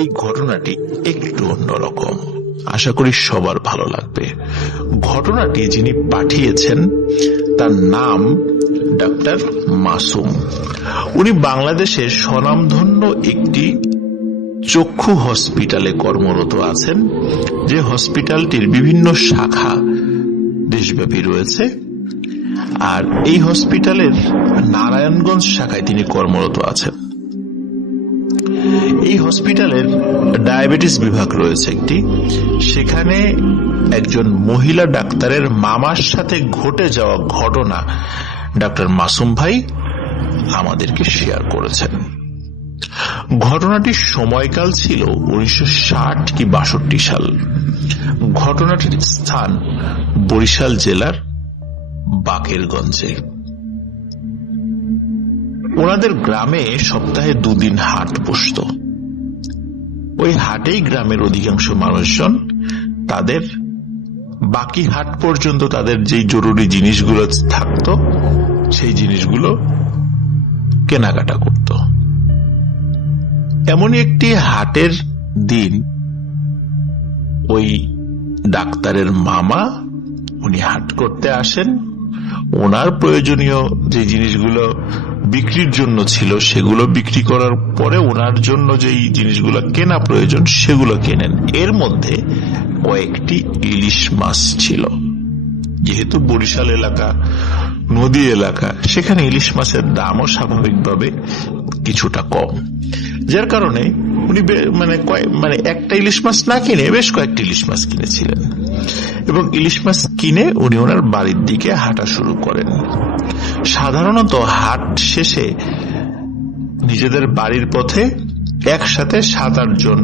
এই ঘটনাটি একটু অন্যরকম, আশা করি সবার ভালো লাগবে। ঘটনাটি যিনি পাঠিয়েছেন তার নাম ডাক্তার মাসুম। উনি বাংলাদেশের স্বনামধন্য একটি চক্ষু হসপিটালে কর্মরত আছেন, যে হসপিটালটির বিভিন্ন শাখা দেশব্যাপী রয়েছে। আর এই হসপিটালের নারায়ণগঞ্জ শাখায় তিনি কর্মরত আছেন। এই হসপিটালের ডায়াবেটিস বিভাগ রয়েছে একটি, সেখানে একজন মহিলা ডাক্তারের মামার সাথে ঘটে যাওয়া ঘটনা ডাক্তার মাসুম ভাই আমাদেরকে শেয়ার করেছেন। ঘটনাটির সময়কাল ছিল 1960 কি 62 সাল। ঘটনাটির স্থান বরিশাল জেলার বাকেরগঞ্জে। ওনাদের গ্রামে সপ্তাহে 2 দিন হাট বসত। ওই হাটেই গ্রামের অধিকাংশ মানুষজন তাদের বাকি হাট পর্যন্ত তাদের যে জরুরি জিনিসগুলো থাকতো সেই জিনিসগুলো কেনাকাটা করত। এমনই একটি হাটের দিন ওই ডাক্তারের মামা উনি হাট করতে আসেন। ওনার প্রয়োজনীয় যে জিনিসগুলো বিক্রির জন্য ছিল সেগুলো বিক্রি করার পরে ওনার জন্য যেই জিনিসগুলো কেনা প্রয়োজন সেগুলো কেনেন। এর মধ্যে কয়েকটি ইলিশ মাছ ছিল। যেহেতু বরিশাল এলাকা নদী এলাকা, সেখানে ইলিশ মাছের দামও স্বাভাবিকভাবে কিছুটা কম, যার কারণে উনি মানে একটা ইলিশ মাছ না কিনে বেশ কয়েকটি ইলিশ মাছ কিনেছিলেন এবং ইলিশ মাছ কিনে উনি ওনার বাড়ির দিকে হাঁটা শুরু করেন। সাধারণত হাট শেষে নিজেদের বাড়ির পথে একসাথে 7-8 জন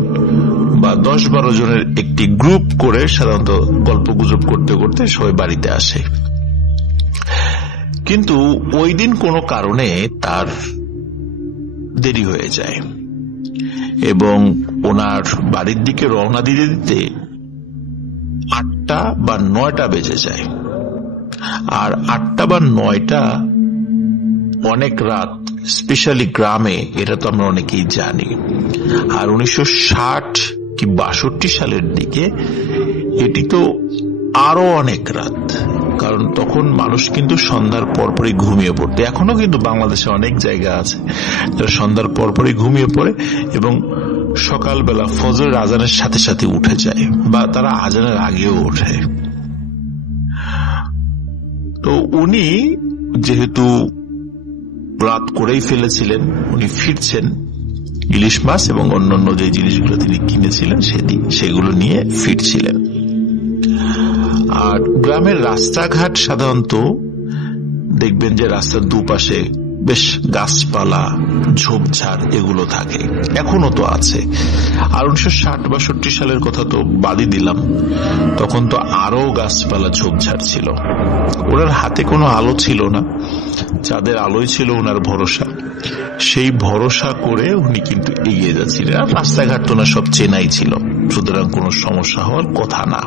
বা 10-12 জনের একটি গ্রুপ করে সাধারণত গল্প গুজব করতে করতে সবাই বাড়িতে আসে। কিন্তু ওই দিন কোনো কারণে তার দেরি হয়ে যায় এবং ওনার বাড়ির দিকে রওনা দিতে দিতে 8টা বা 9টা বেজে যায়। আর 8টা বা 9টা অনেক রাত, স্পেশালি গ্রামে, এটা তো আমরা অনেকেই জানি। আর 1960 কি 62 সালের দিকে এটি তো আরো অনেক রাত, কারণ তখন মানুষ কিন্তু সন্ধ্যার পরপরই ঘুমিয়ে পড়তো। এখনো কিন্তু বাংলাদেশে অনেক জায়গা আছে যারা সন্ধ্যার পরপরই ঘুমিয়ে পড়ে এবং সকালবেলা ফজরের আজানের সাথে সাথে উঠে যায় বা তারা আজানের আগেও ওঠে। তো উনি যেহেতু রাত করেই ফেলেছিলেন, উনি ফিরছেন ইলিশ মাছ এবং অন্যান্য যে জিনিসগুলো তিনি কিনেছিলেন সেগুলো নিয়ে ফিরছিলেন। আর গ্রামের রাস্তাঘাট সাধারণত দেখবেন যে রাস্তার দুপাশে বেশ গাছপালা ঝোপঝাড় এগুলো থাকে, এখনো তো আছে। আর 1960-62 সালের কথা তো বাদই দিলাম, তখন তো আরো গাছপালা ঝোপঝাড় ছিল। ওনার হাতে কোনো আলো ছিল না, যাদের আলোই ছিল ওনার ভরসা। সেই ভরসা করে উনি কিন্তু এগিয়ে যাচ্ছিলেন। আর রাস্তাঘাট তো না সব চেনাই ছিল, সুতরাং কোনো সমস্যা হওয়ার কথা না।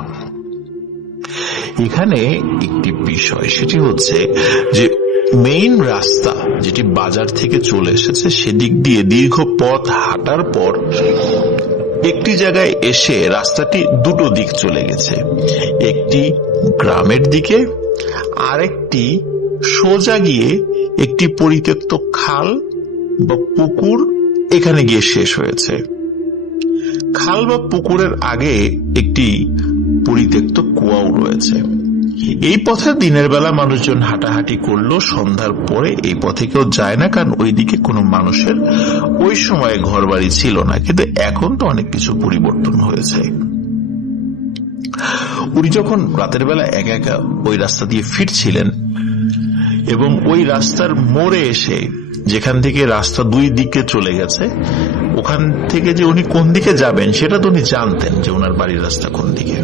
এখানে একটি বিষয়, সেটি হচ্ছে যে মেইন রাস্তা যেটি বাজার থেকে চলে এসেছে সেদিক দিয়ে দীর্ঘ পথ হাঁটার পর একটি জায়গায় এসে রাস্তাটি দুটো দিক চলে গেছে, একটি গ্রামের দিকে আরেকটি সোজা গিয়ে একটি পরিত্যক্ত খাল বা পুকুর এখানে গিয়ে শেষ হয়েছে। খাল বা পুকুরের আগে একটি পরিত্যক্ত কুয়াও রয়েছে। এই পথে দিনের বেলা মানুষজন হাঁটাহাঁটি করলো, সন্ধ্যার পরে এই পথে কেউ যায় না, কারণ ওইদিকে কোনো মানুষের ওই সময়ে ঘর বাড়ি ছিল না। কিন্তু এখন তো অনেক কিছু পরিবর্তন হয়েছে। উনি যখন রাতের বেলা একা একা ওই রাস্তা দিয়ে ফিরছিলেন এবং ওই রাস্তার মোড়ে এসে, যেখান থেকে রাস্তা 2 দিকে চলে গেছে, ওখান থেকে যে উনি কোন দিকে যাবেন সেটা তো উনি জানতেন যে ওনার বাড়ির রাস্তা কোন দিকে।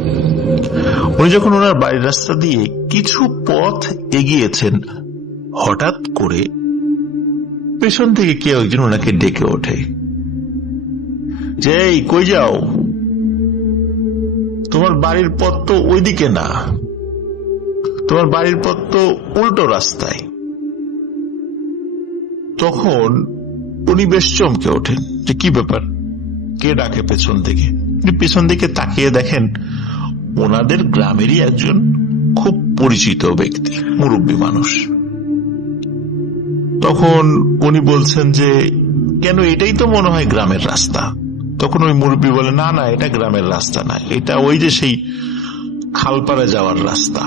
উনি যখন ওনার বাড়ির রাস্তা দিয়ে কিছু পথ এগিয়েছেন, হঠাৎ করে পেছন থেকে কেউ একজন ওনাকে ডেকে ওঠে, যে এই কই যাও, তোমার বাড়ির পথ তো ওইদিকে না, তোমার বাড়ির পথ তো উল্টো রাস্তায়। তখন উনি বেশ চমকে ওঠেন যে কি ব্যাপার, কে ডাকে পেছন থেকে। পেছন দিকে তাকিয়ে দেখেন ওনাদের গ্রামেরই একজন খুব পরিচিত ব্যক্তি, মুরব্বী মানুষ। তখন উনি বলছেন যে কেন, এটাই তো মনে হয় গ্রামের রাস্তা। তখন ওই মুরব্বী বলে, না না, এটা গ্রামের রাস্তা না, এটা ওই যে সেই খালপাড়ে যাওয়ার রাস্তা।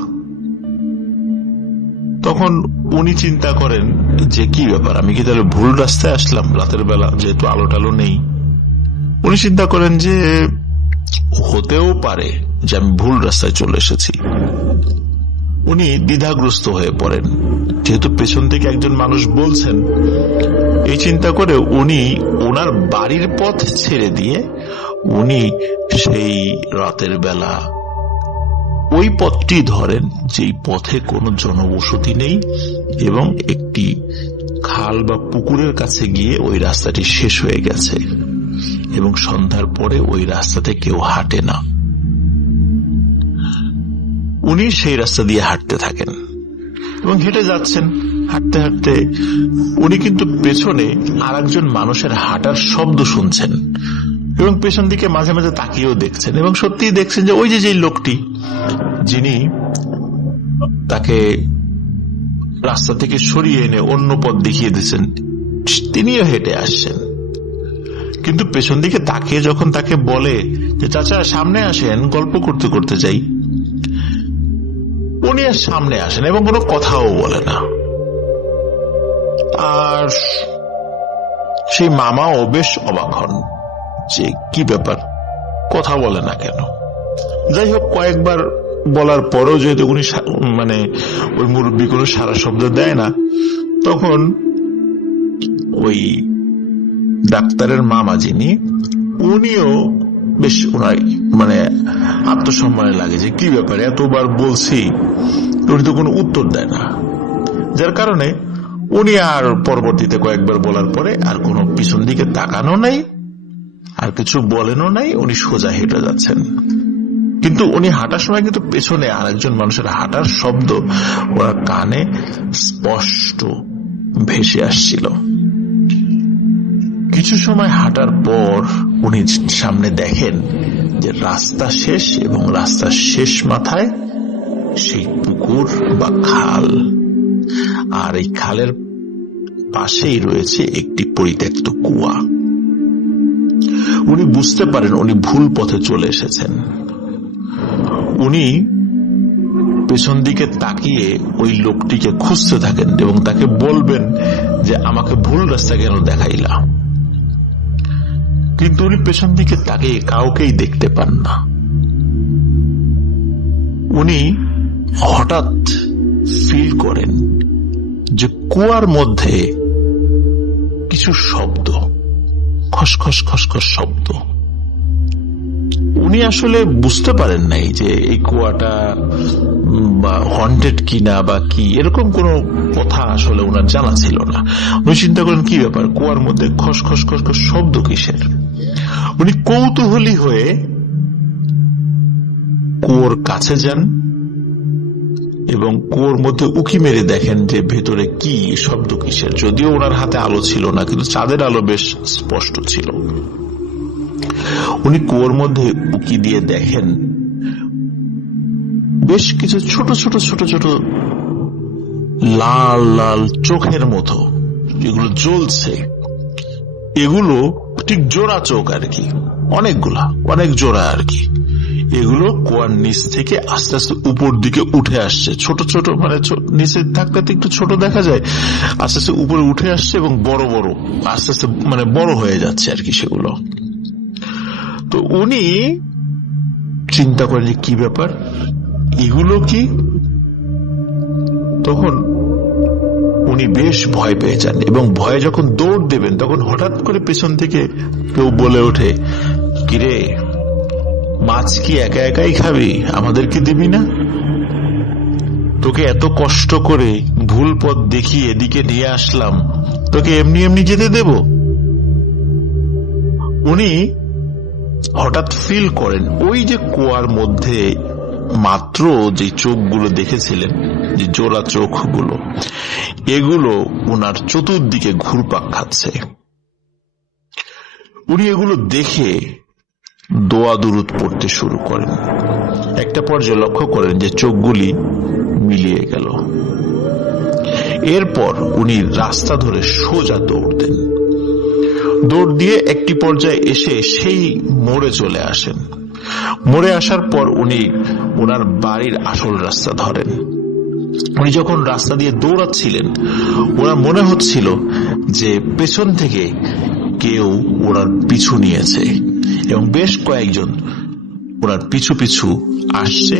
তখন উনি চিন্তা করেন যে কি ব্যাপার, আমি কি তাহলে ভুল রাস্তায় আসলাম রাতের বেলা, যেহেতু আলো টালো নেই। উনি চিন্তা করেন যে হতেও পারে যে আমি ভুল রাস্তায় চলে এসেছি। উনি দ্বিধাগ্রস্ত হয়ে পড়েন, যেহেতু পেছন থেকে একজন মানুষ বলছেন। এই চিন্তা করে উনি ওনার বাড়ির পথ ছেড়ে দিয়ে উনি সেই রাতের বেলা ওই পথটি ধরেন, যেই পথে কোনো জনবসতি নেই এবং একটি খাল বা পুকুরের কাছে গিয়ে ওই রাস্তাটি শেষ হয়ে গেছে এবং সন্ধ্যার পরে ওই রাস্তাতে কেউ হাঁটে না। উনি সেই রাস্তা দিয়ে হাঁটতে থাকেন এবং হেঁটে যাচ্ছেন। হাঁটতে হাঁটতে উনি কিন্তু পেছনে আর একজন মানুষের হাঁটার শব্দ শুনছেন এবং পেছন দিকে মাঝে মাঝে তাকিয়েও দেখছেন এবং সত্যিই দেখছেন যে ওই যে লোকটি যিনি তাকে রাস্তা থেকে সরিয়ে এনে অন্য পথ দেখিয়ে দিচ্ছেন, তিনিও হেঁটে আসছেন। কিন্তু পেছন দিকে তাকিয়ে যখন তাকে বলে যে চাচা সামনে আসেন, গল্প করতে করতে যাই, উনি আর সামনে আসেন এবং কোনো কথাও বলে না। আর সেই মামাও বেশ অবাক হন যে কি ব্যাপার, কথা বলে না কেন। যাই হোক, কয়েকবার বলার পরেও যেহেতু উনি ওই মুরব্বী কোনো সারা শব্দ দেয় না, তখন ওই ডাক্তারের মামা যিনি, উনিও বেশ ওনার আত্মসম্মানে লাগে যে কি ব্যাপারে, এতবার বলছি উনি তো কোনো উত্তর দেয় না। যার কারণে উনি আর পরবর্তীতে কয়েকবার বলার পরে আর কোনো পিছন দিকে তাকানো নাই, আর কিছু বলেনও নাই, উনি সোজা হেঁটে যাচ্ছেন। কিন্তু উনি হাঁটার সময় কিন্তু পেছনে আরেকজন মানুষের হাঁটার শব্দ ওনার কানে স্পষ্ট ভেসে আসছিল। কিছু সময় হাঁটার পর উনি সামনে দেখেন যে রাস্তা শেষ এবং রাস্তার শেষ মাথায় সেই পুকুর বা খাল, আর এই খালের পাশেই রয়েছে একটি পরিত্যক্ত কুয়া। উনি বুঝতে পারেন উনি ভুল পথে চলে এসেছেন। উনি পেছন দিকে তাকিয়ে ওই লোকটিকে খুঁজতে থাকেন এবং তাকে বলবেন যে আমাকে ভুল রাস্তা কেন দেখাইলা। কিন্তু উনি পেছন দিকে তাকিয়ে কাউকেই দেখতে পান না। উনি হঠাৎ ফিল করেন যে কুয়ার মধ্যে কিছু শব্দ, খসখস খসখস শব্দ। উনি আসলে বুঝতে পারেন নাই যে এই কুয়াটা বা হন্টেড কিনা বা কি, এরকম কোন কথা আসলে ওনার জানা ছিল না। উনি চিন্তা করেন কি ব্যাপার, কুয়ার মধ্যে খসখস খসখস শব্দ কিসের। উনি কৌতূহলী হয়ে কুয়োর কাছে যান এবং কুয়োর মধ্যে উকি মেরে দেখেন যে ভেতরে কি শব্দ কিসের। যদিও ওনার হাতে আলো ছিল না, কিন্তু চাঁদের আলো বেশ স্পষ্ট ছিল। উনি কুয়োর মধ্যে উকি দিয়ে দেখেন বেশ কিছু ছোট ছোট ছোট ছোট লাল লাল চোখের মতো যেগুলো জ্বলছে। এগুলো ঠিক জোড়া চোখ আর কি, অনেকগুলা, অনেক জোড়া আর কি। এগুলো কুয়ার নিচ থেকে আস্তে আস্তে উপর দিকে উঠে আসছে। ছোট ছোট নিচে থাকতে একটু ছোট দেখা যায়, আস্তে আস্তে উপরে উঠে আসছে এবং বড় বড় আস্তে আস্তে বড় হয়ে যাচ্ছে আর কি সেগুলো। তো উনি চিন্তা করেন যে কি ব্যাপার, এগুলো কি। তখন উনি বেশ ভয় পেয়ে যান এবং ভয়ে যখন দৌড় দেবেন তখন হঠাৎ করে পেছন থেকে কেউ বলে ওঠে, কিরে মাছ কি একা একাই খাবি, আমাদেরকে দিবি না? তোকে এত কষ্ট করে ভুল পথ দেখিয়ে এদিকে নিয়ে আসলাম, তোকে এমনি এমনি যেতে দেব? উনি হঠাৎ ফিল করেন ওই যে কুয়ার মধ্যে মাত্র যে চোখগুলো দেখেছিলেন, যে জোড়া চোখগুলো, এগুলো ওনার চতুর্দিকে ঘুরপাক খাচ্ছে উনি এগুলো দেখে দোয়া দুরুদ পড়তে শুরু করেন। একটা পর্যায়ে লক্ষ্য করেন যে চোখগুলি মিলিয়ে গেল। এরপর উনি রাস্তা ধরে সোজা দৌড় দেন। দৌড় দিয়ে একটি পর্যায়ে এসে সেই মোড়ে চলে আসেন। মোড়ে আসার পর উনি ওনার বাড়ির আসল রাস্তা ধরেন। উনি যখন রাস্তা দিয়ে দৌড়াচ্ছিলেন, ওনার মনে হচ্ছিল যে পেছন থেকে কেউ ওনার পিছু নিয়েছে এবং বেশ কয়েকজন ওনার পিছু পিছু আসছে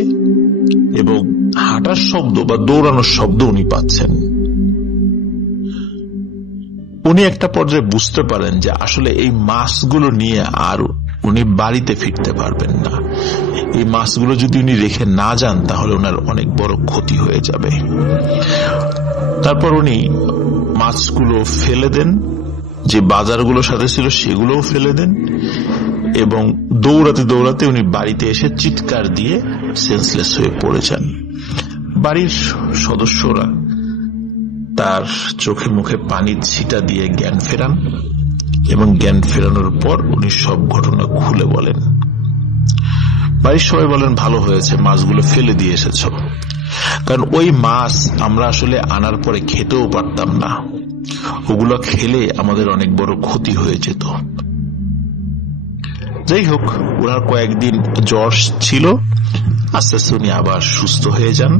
এবং হাঁটার শব্দ বা দৌড়ানোর শব্দ উনি পাচ্ছেন। উনি একটা পর্যায়ে বুঝতে পারেন যে আসলে এই মাছগুলো নিয়ে আর উনি বাড়িতে ফিরতে পারবেন না। এই মাছগুলো যদি উনি রেখে না যান তাহলে ওনার অনেক বড় ক্ষতি হয়ে যাবে। তারপর উনি মাছগুলো ফেলে দেন, যে বাজারগুলো সাথে ছিল সেগুলোও ফেলে দেন এবং দৌড়াতে দৌড়াতে উনি বাড়িতে এসে চিৎকার দিয়ে সেন্সলেস হয়ে পড়ে যান। বাড়ির সদস্যরা তার চোখে মুখে পানির ছিটা দিয়ে জ্ঞান ফেরান এবং জ্ঞান ফেরানোর পর উনি সব ঘটনা খুলে বলেন। বাড়ির সবাই বলেন, ভালো হয়েছে মাছগুলো ফেলে দিয়ে এসেছ, কারণ ওই মাছ আমরা আসলে আনার পরে খেতেও পারতাম না, ওগুলো খেলে আমাদের অনেক বড় ক্ষতি হয়ে যেত। যাই হোক, ওনার কয়েকদিন জ্বর ছিল, আস্তে আস্তে উনি আবার সুস্থ হয়ে যান।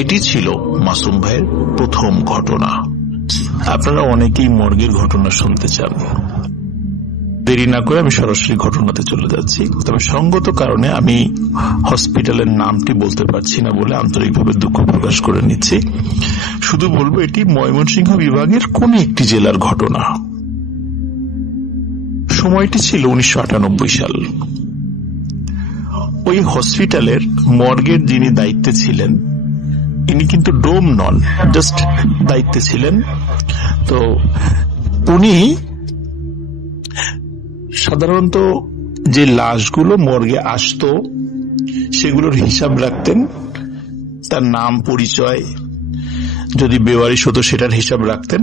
এটি ছিল মাসুম ভাইয়ের প্রথম ঘটনা। আপনারা অনেকেই মর্গের ঘটনা শুনতে চান, দেরি না করে আমি সরাসরি ঘটনাতে চলে যাচ্ছি। তবে সঙ্গত কারণে আমি হসপিটালের নামটি বলতে পারছি না বলে আন্তরিকভাবে দুঃখ প্রকাশ করে নিচ্ছি। শুধু বলবো এটি ময়মনসিংহ বিভাগের কোন একটি জেলার ঘটনা। সময়টি ছিল 1998 সাল। ওই হসপিটালের মর্গের যিনি দায়িত্বে ছিলেন, ইনি কিন্তু ডোম নন, জাস্ট দায়িত্বে ছিলেন। তো উনি সাধারণত যে লাশগুলো মর্গে আসতো সেগুলোর হিসাব রাখতেন, তার নাম পরিচয়, যদি বেওয়ারিশ হতো সেটার হিসাব রাখতেন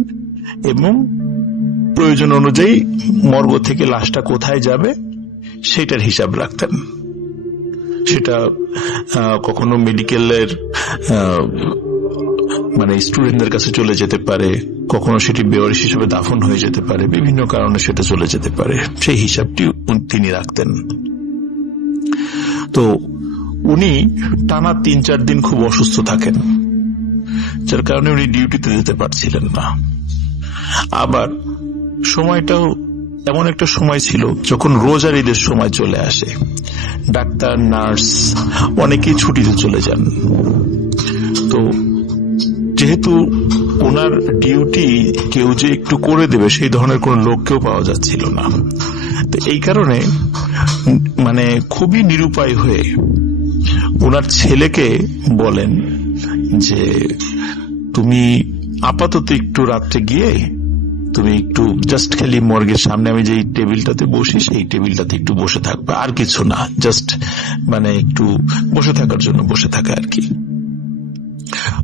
এবং প্রয়োজন অনুযায়ী মর্গ থেকে লাশটা কোথায় যাবে সেটার হিসাব রাখতেন। সেটা কখনো মেডিকেলের মানে স্টুডেন্টদের কাছে চলে যেতে পারে, কখনো সেটি বেওয়ারিশ হিসেবে দাফন হয়ে যেতে পারে, বিভিন্ন কারণে সেটা চলে যেতে পারে, সেই হিসাবটি তিনি রাখতেন। তো উনি টানা 3-4 দিন খুব অসুস্থ থাকেন, যার কারণে উনি ডিউটিতে যেতে পারছিলেন না। আবার সময়টাও এমন একটা সময় ছিল যখন রোজার ঈদের সময় চলে আসে, ডাক্তার নার্স অনেকেই ছুটিতে চলে যান। তো যেহেতু ওনার ডিউটি কেউ যে একটু করে দেবে সেই ধরনের কোন লোককেও পাওয়া যাচ্ছিল না, তো এই কারণে মানে খুবই নিরুপায় হয়ে ওনার ছেলেকে বলেন যে তুমি আপাতত একটু রাত্রে গিয়ে তুমি একটু জাস্ট খালি মর্গের সামনে আমি যে টেবিলটাতে বসি সেই টেবিলটাতে একটু বসে থাকবে, আর কিছু না, জাস্ট মানে একটু বসে থাকার জন্য বসে থাকা আর কি।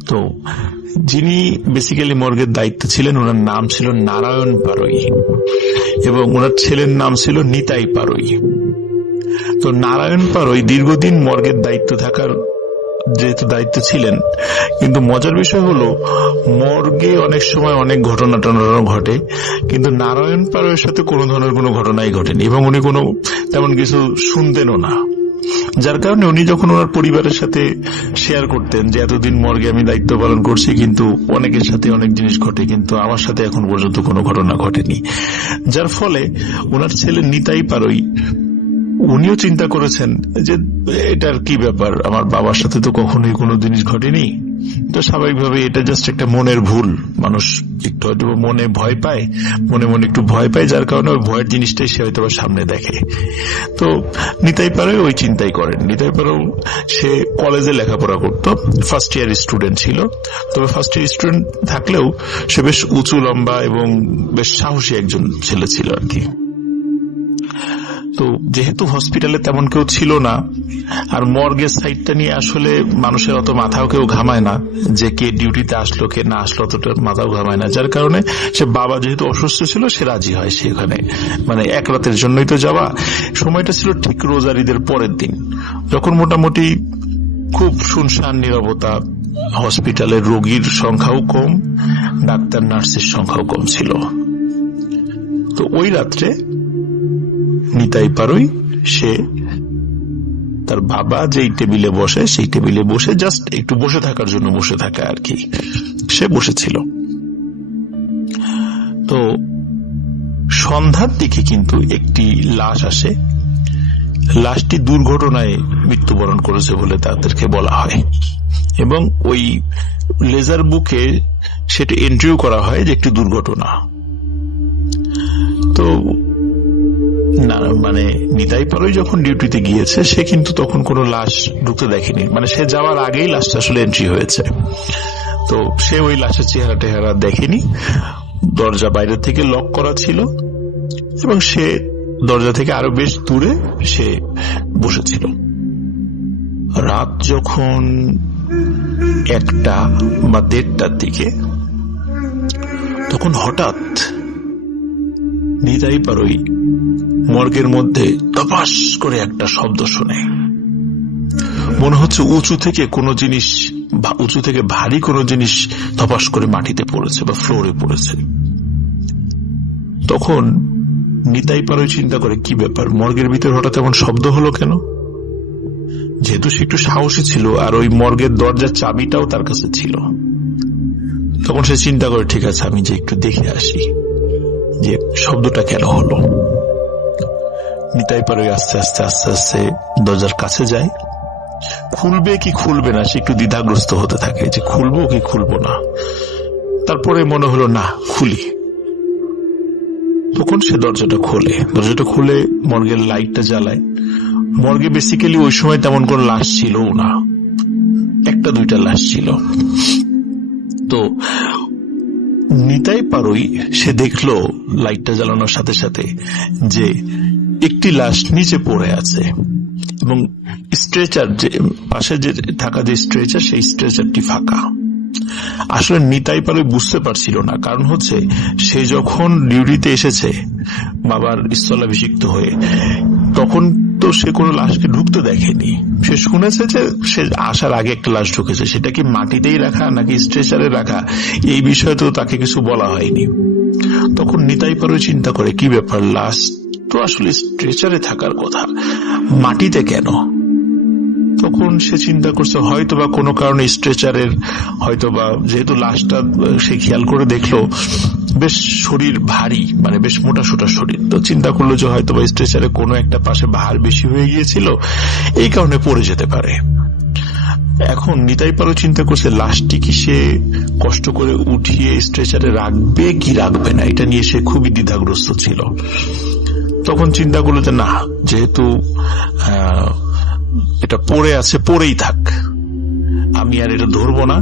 তো যিনি বেসিক্যালি মর্গের দায়িত্ব ছিলেন ওনার নাম ছিল নারায়ণ পারই এবং ওনার ছেলের নাম ছিল নিতাই পারই। তো নারায়ণ পারই দীর্ঘদিন মর্গের দায়িত্ব থাকার যেহেতু দায়িত্ব ছিলেন, কিন্তু মজার বিষয় হলো মর্গে অনেক সময় অনেক ঘটনা ঘটে, কিন্তু নারায়ণ পারইয়ের সাথে কোনো ধরনের কোনো ঘটনাই ঘটেনি এবং উনি কোনো তেমন কিছু শুনতেনও না। যার কারণে উনি যখন ওনার পরিবারের সাথে শেয়ার করতেন যে এতদিন মর্গে আমি দায়িত্ব পালন করছি, কিন্তু অনেকের সাথে অনেক জিনিস ঘটে, কিন্তু আমার সাথে এখন পর্যন্ত কোনো ঘটনা ঘটেনি। যার ফলে ওনার ছেলে নিতাই পারই উনিও চিন্তা করেছেন যে এটার কি ব্যাপার, আমার বাবার সাথে তো কখনোই কোনো জিনিস ঘটেনি, তো স্বাভাবিকভাবে এটা জাস্ট একটা মনের ভুল, মানুষ একটু হয়তো মনে ভয় পায়, মনে মনে একটু ভয় পায়, যার কারণে ওই ভয়ের জিনিসটাই সে হয়তো সামনে দেখে। তো নিতাই পারে ওই চিন্তাই করেন। নিতাই পারে সে কলেজে লেখাপড়া করত, ফার্স্ট ইয়ার স্টুডেন্ট ছিল, তবে ফার্স্ট ইয়ার স্টুডেন্ট থাকলেও সে বেশ উঁচু লম্বা এবং বেশ সাহসী একজন ছেলে ছিল আর কি। তো যেহেতু হসপিটালে তেমন কেউ ছিল না, আর মর্গের সাইডটা নিয়ে আসলে মানুষের অত মাথাও কেউ ঘামায় না, যে কে ডিউটিতে আসলো কে না আসলো অতটা মাথাও ঘামায় না, যার কারণে সে বাবা যেহেতু অসুস্থ ছিল সে রাজি হয় সেখানে, মানে এক রাতের জন্যই তো যাওয়া। সময়টা ছিল ঠিক রোজার ঈদের পরের দিন, যখন মোটামুটি খুব শুনশান নীরবতা, হসপিটালের রোগীর সংখ্যাও কম, ডাক্তার নার্সের সংখ্যাও কম ছিল। তো ওই রাত্রে নিতাই পারুই সে তার বাবা যেই টেবিলে বসে সেই টেবিলে বসে জাস্ট একটু বসে থাকার জন্য বসে থাকে আর কি, সে বসেছিল। তো সন্ধ্যার দিকে কিন্তু একটি লাশ আসে, লাশটি দুর্ঘটনায় মৃত্যুবরণ করেছে বলে তাদেরকে বলা হয়, এবং ওই লেজার বুকে সেটা এন্ট্রিও করা হয় যে একটি দুর্ঘটনা। তো না, মানে নিতাই পারুই যখন ডিউটিতে গিয়েছে সে কিন্তু তখন কোনো লাশ ঢুকতে দেখেনি, মানে সে যাওয়ার আগেই লাশটা আসলে এন্ট্রি হয়েছে। তো সে ওই লাশের চেহারা টেহারা দেখেনি, দরজা বাইরে থেকে লক করা ছিল এবং সে দরজা থেকে আরো বেশ দূরে সে বসেছিল। রাত যখন 1টা বা 1:30টার দিকে, তখন হঠাৎ নিতাই পারুই মর্গের মধ্যে তপাস করে একটা শব্দ শোনে, মনে হচ্ছে উঁচু থেকে কোনো জিনিস, উঁচু থেকে ভারী কোনো জিনিস তপাস করে মাটিতে পড়েছে বা ফ্লোরে পড়েছে। তখন নিতাই পারুই চিন্তা করে কি ব্যাপার, মর্গের ভিতরে হঠাৎ এমন শব্দ হলো কেন। যেহেতু সে একটু সাহসী ছিল আর ওই মর্গের দরজার চাবিটাও তার কাছে ছিল, তখন সে চিন্তা করে ঠিক আছে আমি যে একটু দেখে আসি যে শব্দটা কেন হলো। নিতাই পারুই আস্তে আস্তে আস্তে আস্তে দরজার কাছে যায়, খুলবে কি খুলবে না সে একটু দ্বিধাগ্রস্ত হতে থাকে যে খুলবো কি খুলবো না। তারপরে মনে হলো না খুলি, তখন সে দরজাটা খুলে মর্গের লাইটটা জ্বালায়। মর্গে বেসিক্যালি ওই সময় তেমন কোন লাশ ছিল না, 1-2টা লাশ ছিল। তো নিতাই পারুই সে দেখলো লাইটটা জ্বালানোর সাথে সাথে যে একটি লাশ নিচে পড়ে আছে এবং স্ট্রেচার, যে পাশে যে থাকা যে স্ট্রেচার সেই স্ট্রেচারটি ফাঁকা। আসলে নিতাই পারুই বুঝতে পারছিল না, কারণ হচ্ছে সে যখন ডিউটিতে এসেছে বাবার স্থলাভিষিক্ত হয়ে, তখন তো সে কোনো লাশকে ঢুকতে দেখেনি। সে শুনেছে যে সে আসার আগে একটা লাশ ঢুকেছে, সেটা কি মাটিতেই রাখা নাকি স্ট্রেচারে রাখা এই বিষয়ে তো তাকে কিছু বলা হয়নি। তখন নিতাই পারুই চিন্তা করে কি ব্যাপার, লাশ তো আসলে স্ট্রেচারে থাকার কথা, মাটিতে কেন। তখন সে চিন্তা করছে হয়তোবা কোনো কারণে স্ট্রেচারের, হয়তোবা যেহেতু লাশটা সে খেয়াল করে দেখলো বেশ শরীর ভারী, মানে বেশ মোটা সোটা শরীর, তো চিন্তা করলো যে হয়তোবা স্ট্রেচারে কোনো একটা পাশে ভার বেশি হয়ে গিয়েছিল, এই কারণে পড়ে যেতে পারে। এখন নিতাই পারুই চিন্তা করছে লাশটি কি সে কষ্ট করে উঠিয়ে স্ট্রেচারে রাখবে কি রাখবে না, এটা নিয়ে সে খুবই দ্বিধাগ্রস্ত ছিল। তখন চিন্তা করলো যে না, যেহেতু এটা পড়ে আছে পড়েই থাক, আমি আর এটা ধরবো না,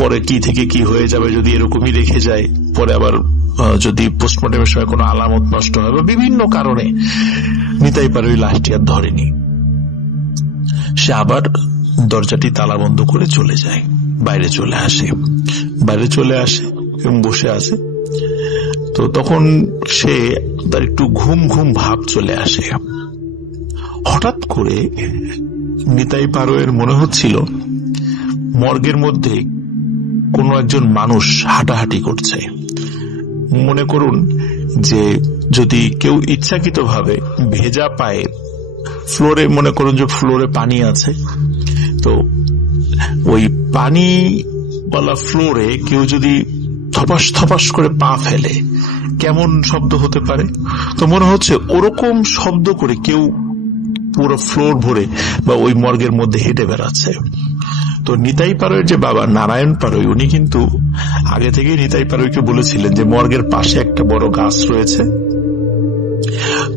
পরে কি থেকে কি হয়ে যাবে যদি এরকমই রেখে যায়, পরে আবার যদি পোস্টমর্টমের সময় কোনো আলামত নষ্ট হয় বা বিভিন্ন কারণে, নিতাই পারুই লাশটি আর ধরেনি। সে আবার দরজাটি তালা বন্ধ করে চলে যায়, বাইরে চলে আসে এবং বসে আছে। তো তখন সে তার একটু ঘুম ঘুম ভাব চলে আসে। হঠাৎ করে নিতাই পারুইয়ের মনে হচ্ছিল মর্গের মধ্যে কোনো একজন মানুষ হাঁটাহাঁটি করছে। মনে করুন যে যদি কেউ ইচ্ছাকৃতভাবে ভেজা পায়ে ফ্লোরে, মনে করুন যে ফ্লোরে পানি আছে, তো ওই পানিওয়ালা ফ্লোরে কেউ যদি থপাস থপাস করে পা ফেলে কেমন শব্দ হতে পারে, তো মনে হচ্ছে ওরকম শব্দ করে কেউ পুরো ফ্লোর ভরে বা ওই মর্গের মধ্যে হেঁটে বেড়াচ্ছে। তো নিতাই পারুইয়ের যে বাবা নারায়ণ পারুই, উনি কিন্তু আগে থেকেই নিতাই পারুইকে বলেছিলেন যে মর্গের পাশে একটা বড় গাছ রয়েছে,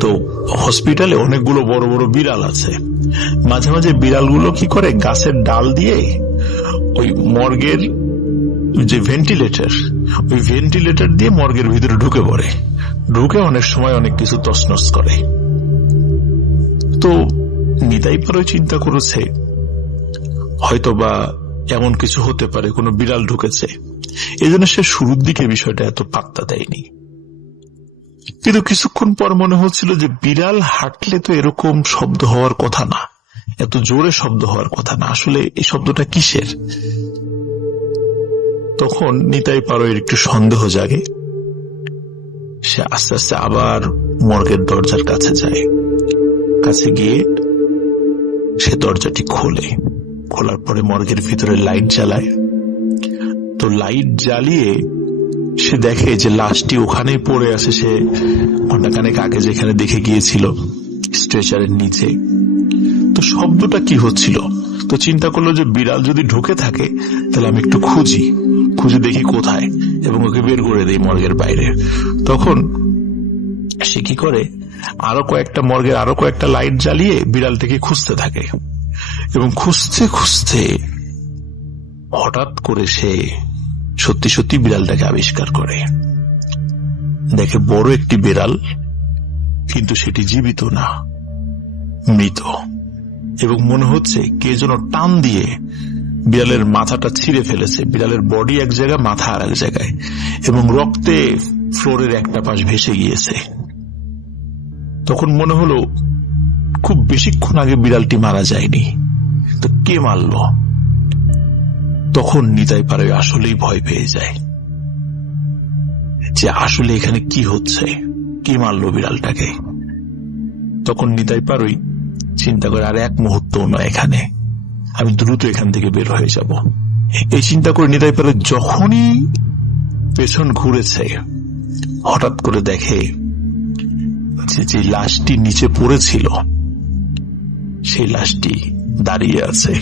তো হসপিটালে অনেকগুলো বড় বড় বিড়াল আছে, মাঝে মাঝে বিড়ালগুলো কি করে গাছের ডাল দিয়ে ওই মর্গের যে ভেন্টিলেটর দিয়ে মর্গের ভিতরে ঢুকে পড়ে, ঢুকে অনেক সময় অনেক কিছু তছনছ করে। তো নিতাই পারো চিন্তা করেছে হয়তোবা এমন কিছু হতে পারে, কোনো বিড়াল ঢুকেছে, এই জন্য সে শুরুর দিকে বিষয়টা এত পাত্তা দেয়নি। কিন্তু কিছুক্ষণ পর মনে হচ্ছিল যে বিড়াল হাঁটলে তো এরকম শব্দ হওয়ার কথা না, এত জোরে শব্দ হওয়ার কথা না, আসলে এই শব্দটা কিসের? তখন নিতাই পারো একটু সন্দেহ জাগে। সে আস্তে আস্তে আবার মর্গের দরজার কাছে যায়। কাছে গিয়ে সে দরজাটি খোলে। খোলার পরে মর্গের ভিতরে লাইট জ্বালায়। তো লাইট জ্বালিয়ে সে দেখে যে লাশটি ওখানেই পড়ে আছে, সে ঘন্টাখানেক আগে যেখানে দেখে গিয়েছিল, স্ট্রেচারের নিচে। তো শব্দটা কি হচ্ছিল? তো চিন্তা করলো যে বিড়াল যদি ঢুকে থাকে তাহলে আমি একটু খুঁজে দেখি কোথায়, এবং ওকে বের করে দিই মর্গের বাইরে। তখন সে কি করে, মর্গের আরো কয়েকটা লাইট জ্বালিয়ে বিড়ালটাকে খুঁজতে থাকে, এবং খুঁজতে খুঁজতে হঠাৎ করে সে সত্যি সত্যি বিড়ালটাকে আবিষ্কার করে। দেখে বড় একটি বিড়াল, কিন্তু সেটি জীবিত না, মৃত। এবং মনে হচ্ছে কে যেন টান দিয়ে বিড়ালের মাথাটা ছিঁড়ে ফেলেছে। বিড়ালের বডি এক জায়গায়, মাথা আর এক জায়গায়, এবং রক্তে ফ্লোরের একটা পাশ ভেসে গিয়েছে। তখন মনে হলো খুব বেশিক্ষণ আগে বিড়ালটি মারা যায়নি, তো কে মারল? তখন নিতাই পারো আসলেই ভয় পেয়ে যায় যে আসলে এখানে কি হচ্ছে, কে মারলো বিড়ালটাকে। তখন নিতাই পারোই চিন্তা করে আর এক মুহূর্ত নয়, এখানে আমি দ্রুত এখান থেকে বের হয়ে যাব। এই চিন্তা করে নিতাই পারো যখনই পেছন ঘুরেছে, হঠাৎ করে দেখে যে লাশটি নিচে পড়েছিল সেই লাশটি দাঁড়িয়ে আছে।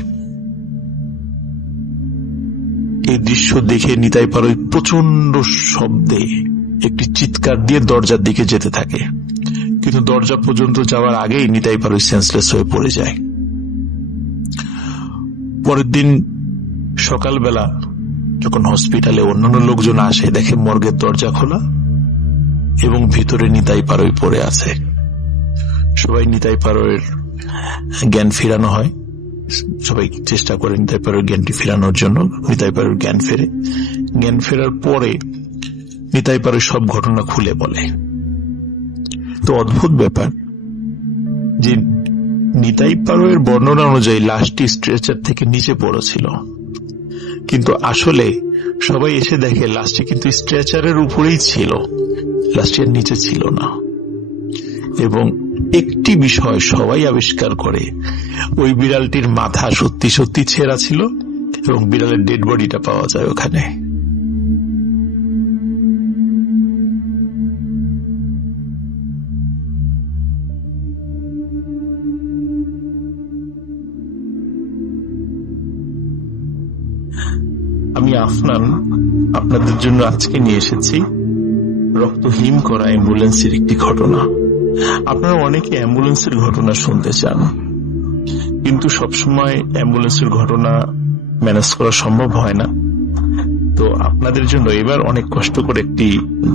এই দৃশ্য দেখে নিতাই পারো প্রচন্ড শব্দে একটি চিৎকার দিয়ে দরজার দিকে যেতে থাকে, কিন্তু দরজা পর্যন্ত যাওয়ার আগেই নিতাই পারো সেন্সলেস হয়ে পড়ে যায়। পরের দিন সকালবেলা যখন হসপিটালে অন্যান্য লোকজন আসে, দেখে মর্গের দরজা খোলা এবং ভিতরে নিতাই পারোই পড়ে আছে। সবাই নিতাই পারোর জ্ঞান ফিরানো হয়, সবাই চেষ্টা করে নিতাই পারোর জ্ঞানটি ফিরানোর জন্য। নিতাই পারোর জ্ঞান ফেরে। জ্ঞান ফেরার পরে নিতাই পারো সব ঘটনা খুলে বলে। তো অদ্ভুত ব্যাপার যে নিতাই পারোর বর্ণনা অনুযায়ী লাশটি স্ট্রেচার থেকে নিচে পড়েছিল, কিন্তু আসলে সবাই এসে দেখে লাশটি কিন্তু স্ট্রেচারের উপরেই ছিল, লাশটি আর নিচে ছিল না। এবং একটি বিষয় সবাই আবিষ্কার করে, ওই বিড়ালটির মাথা সত্যি সত্যি ছেঁড়া ছিল এবং বিড়ালের ডেড বডিটা পাওয়া যায় ওখানে। আমি আফনান আপনাদের জন্য আজকে নিয়ে এসেছি রক্তহীন করা অ্যাম্বুলেন্সের একটি ঘটনা। আপনারা অনেকে অ্যাম্বুলেন্সের ঘটনা শুনতে চান, কিন্তু সবসময় অ্যাম্বুলেন্সের ঘটনা ম্যানেজ করা সম্ভব হয় না। তো আপনাদের জন্য এবার অনেক কষ্ট করে একটি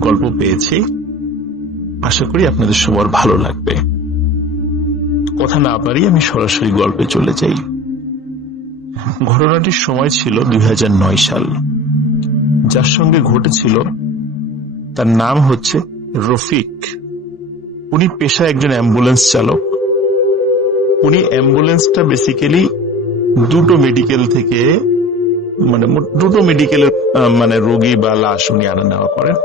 গল্প পেয়েছি, আশা করি আপনাদের সবার ভালো লাগবে। কথা না বাড়িয়ে আমি সরাসরি গল্পে চলে যাই। ঘটনাটির সময় ছিল 2009 সাল। যার সঙ্গে ঘটেছিল তার নাম হচ্ছে রফিক। উনি পেশায় একজন অ্যাম্বুলেন্স চালক। উনি অ্যাম্বুলেন্সটা বেসিক্যালি দুটো মেডিকেল থেকে, দুটো মেডিকেলের রোগী বা লাশ উনি আনা নেওয়া করেন।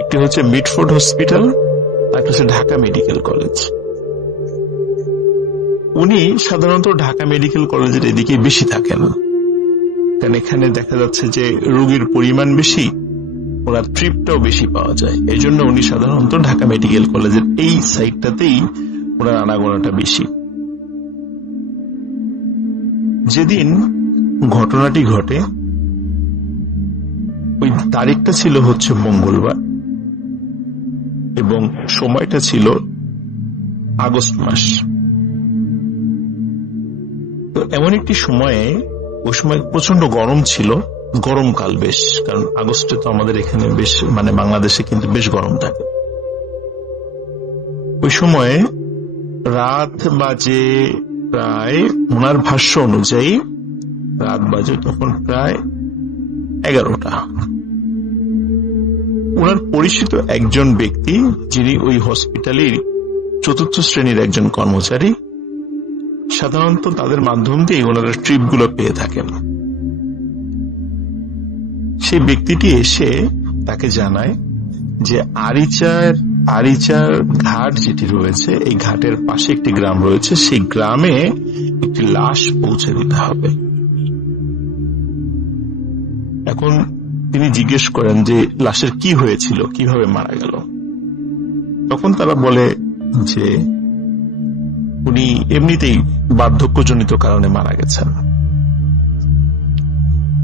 একটি হচ্ছে মিডফোর্ড হসপিটাল, আর একটা হচ্ছে ঢাকা মেডিকেল কলেজ। উনি সাধারণত ঢাকা মেডিকেল কলেজের এদিকে বেশি থাকেন, কারণ এখানে দেখা যাচ্ছে যে রোগীর পরিমাণ বেশি, ওনার ট্রিপটাও বেশি পাওয়া যায়। এই জন্য উনি সাধারণত ঢাকা মেডিকেল কলেজের এই সাইডটাতেই ওনার আনাগোনাটা বেশি। যেদিন ঘটনাটি ঘটে ওই তারিখটা ছিল হচ্ছে মঙ্গলবার এবং সময়টা ছিল আগস্ট মাস। তো এমন একটি সময়ে, ওই সময় প্রচন্ড গরম ছিল, গরমকাল বেশ, কারণ আগস্টে তো আমাদের এখানে বেশ বাংলাদেশে কিন্তু বেশ গরম থাকে। ওই সময়ে রাত বাজে প্রায়, ওনার ভাষ্য অনুযায়ী রাত বাজে তখন প্রায় 11টা। ওনার পরিচিত একজন ব্যক্তি, যিনি ওই হসপিটালের 4র্থ শ্রেণীর একজন কর্মচারী, সাধারণত তাদের মাধ্যম দিয়ে ওনারা ট্রিপ গুলো পেয়ে থাকেন। সেই ব্যক্তিটি এসে তাকে জানায় যে আরিচার ঘাট যেটি রয়েছে, এই ঘাটের পাশে একটি গ্রাম রয়েছে, সেই গ্রামে একটি লাশ পৌঁছে দিতে হবে। এখন তিনি জিজ্ঞেস করেন যে লাশের কি হয়েছিল, কিভাবে মারা গেল। তখন তারা বলে যে উনি এমনিতেই বার্ধক্যজনিত কারণে মারা গেছেন।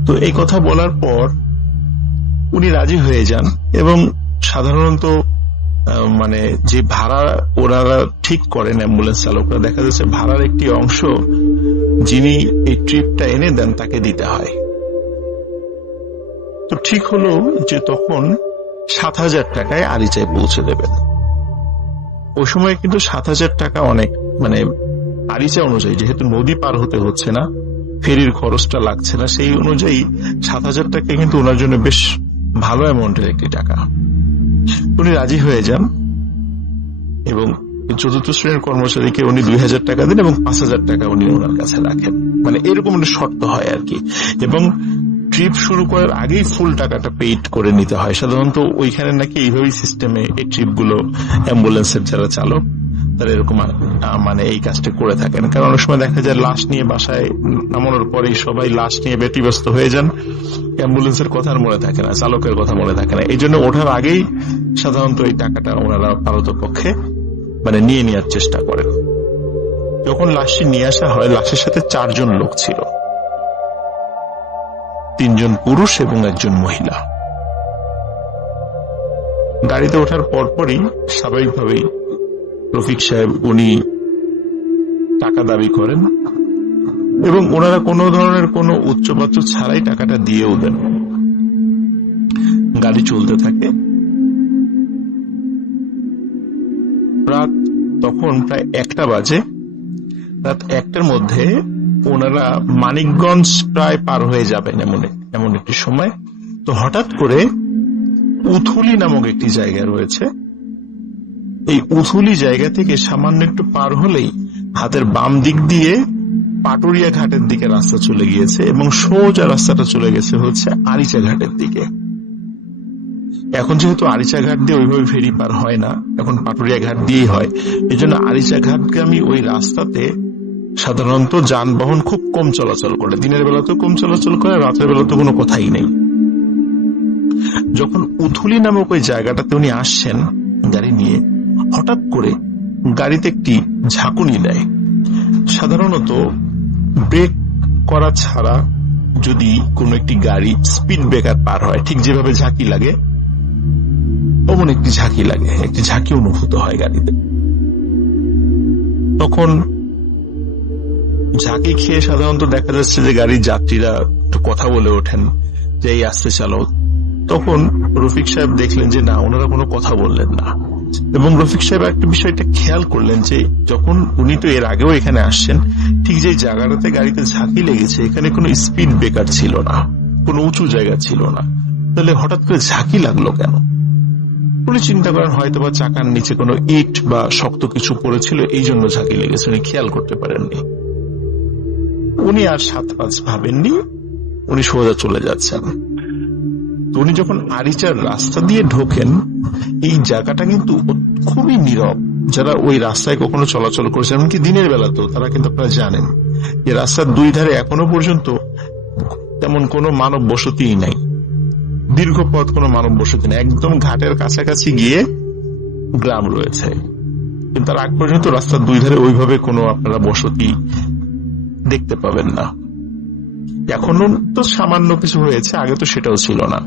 তো এই কথা বলার পর উনি রাজি হয়ে যান এবং সাধারণত মানে যে ভাড়া ওনারা ঠিক করেন অ্যাম্বুলেন্স চালকরা, দেখা যাচ্ছে ভাড়ার একটি অংশ যিনি এই ট্রিপটা এনে দেন তাকে দিতে হয়। তো ঠিক হলো যে তখন 7,000 টাকায় আরিচায় পৌঁছে দেবেন। ওই সময় কিন্তু 7,000 টাকা অনেক, মানে আরিচা অনুযায়ী যেহেতু নদী পার হতে হচ্ছে না, ফেরির খরচটা লাগছে না, সেই অনুযায়ী 7,000 টাকা কিন্তু ওনার জন্য বেশ ভালো অ্যামাউন্টের একটি টাকা। উনি রাজি হয়ে যান এবং 4র্থ শ্রেণীর কর্মচারীকে উনি 2,000 টাকা দেন এবং 5,000 টাকা উনি ওনার কাছে রাখেন। মানে এরকম একটা শর্ত হয় আর কি। এবং ট্রিপ শুরু করার আগেই ফুল টাকাটা পেইড করে নিতে হয়। সাধারণত ওইখানে নাকি এইভাবেই সিস্টেমে এই ট্রিপ গুলো অ্যাম্বুলেন্সের যারা চালক তারা এরকম মানে এই কাজটা করে থাকেন। কারণ অনেক সময় দেখা যায় লাশ নিয়ে বাসায় নামানোর পরেই সবাই লাশ নিয়ে ব্যতিব্যস্ত হয়ে যান, অ্যাম্বুলেন্সের কথা মনে থাকে না, চালকের কথা মনে থাকে না। এই জন্য ওঠার আগেই সাধারণত এই টাকাটা ওনারা পারতপক্ষে মানে নিয়ে নেওয়ার চেষ্টা করেন। যখন লাশটি নিয়ে আসা হয়, লাশের সাথে 4 জন লোক ছিল, 3 জন পুরুষ এবং 1 জন মহিলা। গাড়িতে ওঠার পরপরই স্বাভাবিকভাবেই রফিক সাহেব উনি টাকা দাবি করেন এবং ওনারা কোনো ধরনের কোনো উচ্চবাচ্য ছাড়াই টাকাটা দিয়েও দেন। গাড়ি চলতে থাকে। রাত তখন প্রায় 1টা বাজে। রাত 1টার মধ্যে ওনারা মানিকগঞ্জ প্রায় পার হয়ে যাবেন এমন একটি সময়। তো হঠাৎ করে উথুলি নামক একটি জায়গা রয়েছে, এই উথুলি জায়গা থেকে সামান্য একটু পার হলেই হাতের বাম দিক দিয়ে পাটুরিয়া ঘাটের দিকে রাস্তা চলে গিয়েছে এবং সোজা রাস্তাটা চলে গেছে হচ্ছে আরিচা ঘাটের দিকে। এখন যেহেতু আরিচা ঘাট দিয়ে ওইভাবে ফেরি পার হয় না, এখন পাটুরিয়া ঘাট দিয়েই হয়, এই জন্য আরিচা ঘাটগামী ওই রাস্তাতে সাধারণত যানবাহন খুব কম চলাচল করে। দিনের বেলাতেও কম চলাচল করে, রাতের বেলা তো কোনো কথাই নেই। যখন উথুলি নামক ওই জায়গাটাতে উনি আসছেন গাড়ি নিয়ে, হঠাৎ করে গাড়িতে একটি ঝাঁকুনি দেয়। সাধারণত ব্রেক করা ছাড়া যদি কোনো একটি গাড়ি স্পিড ব্রেকার পার হয়, ঠিক যেভাবে ঝাঁকি লাগে অমন একটি ঝাঁকি লাগে, একটি ঝাঁকি অনুভূত হয় গাড়িতে। তখন ঝাঁকি খেয়ে সাধারণত দেখা যাচ্ছে যে গাড়ির যাত্রীরা একটু কথা বলে ওঠেন যে এই আসতে চালক। তখন রফিক সাহেব দেখলেন যে না, ওনারা কোনো কথা বললেন না। এবং রফিক সাহেব একটা বিষয়টা খেয়াল করলেন যে যখন উনি তো এর আগেও এখানে আসছেন, ঠিক যে জায়গাটাতে গাড়িতে ঝাঁকি লেগেছে এখানে কোনো স্পিড ব্রেকার ছিল না, কোনো উঁচু জায়গা ছিল না, তাহলে হঠাৎ করে ঝাঁকি লাগলো কেন? উনি চিন্তা করেন হয়তো বা চাকার নিচে কোনো ইট বা শক্ত কিছু পড়েছিল, এই জন্য ঝাঁকি লেগেছে, উনি খেয়াল করতে পারেননি। উনি আর 7-5 ভাবেননি, উনি সোজা চলে যাচ্ছেন। তো উনি যখন আরিচার রাস্তা দিয়ে ঢোকেন, এই জায়গাটা কিন্তু খুবই নীরব। যারা ওই রাস্তায় কখনো চলাচল করেছে, এমনকি দিনের বেলাতেও, তারা কিন্তু আপনারা জানেন যে রাস্তার 2 ধারে এখনো পর্যন্ত তেমন কোনো মানব বসতিই নাই, দীর্ঘ পথ কোনো মানব বসতি নেই। একদম ঘাটের কাছাকাছি গিয়ে গ্রাম রয়েছে, কিন্তু তার আগ পর্যন্ত রাস্তার 2 ধারে ওইভাবে কোনো আপনারা বসতি দেখতে পাবেন না। এখনো তো সামান্য কিছু হয়েছে, আগে তো সেটাও ছিল না।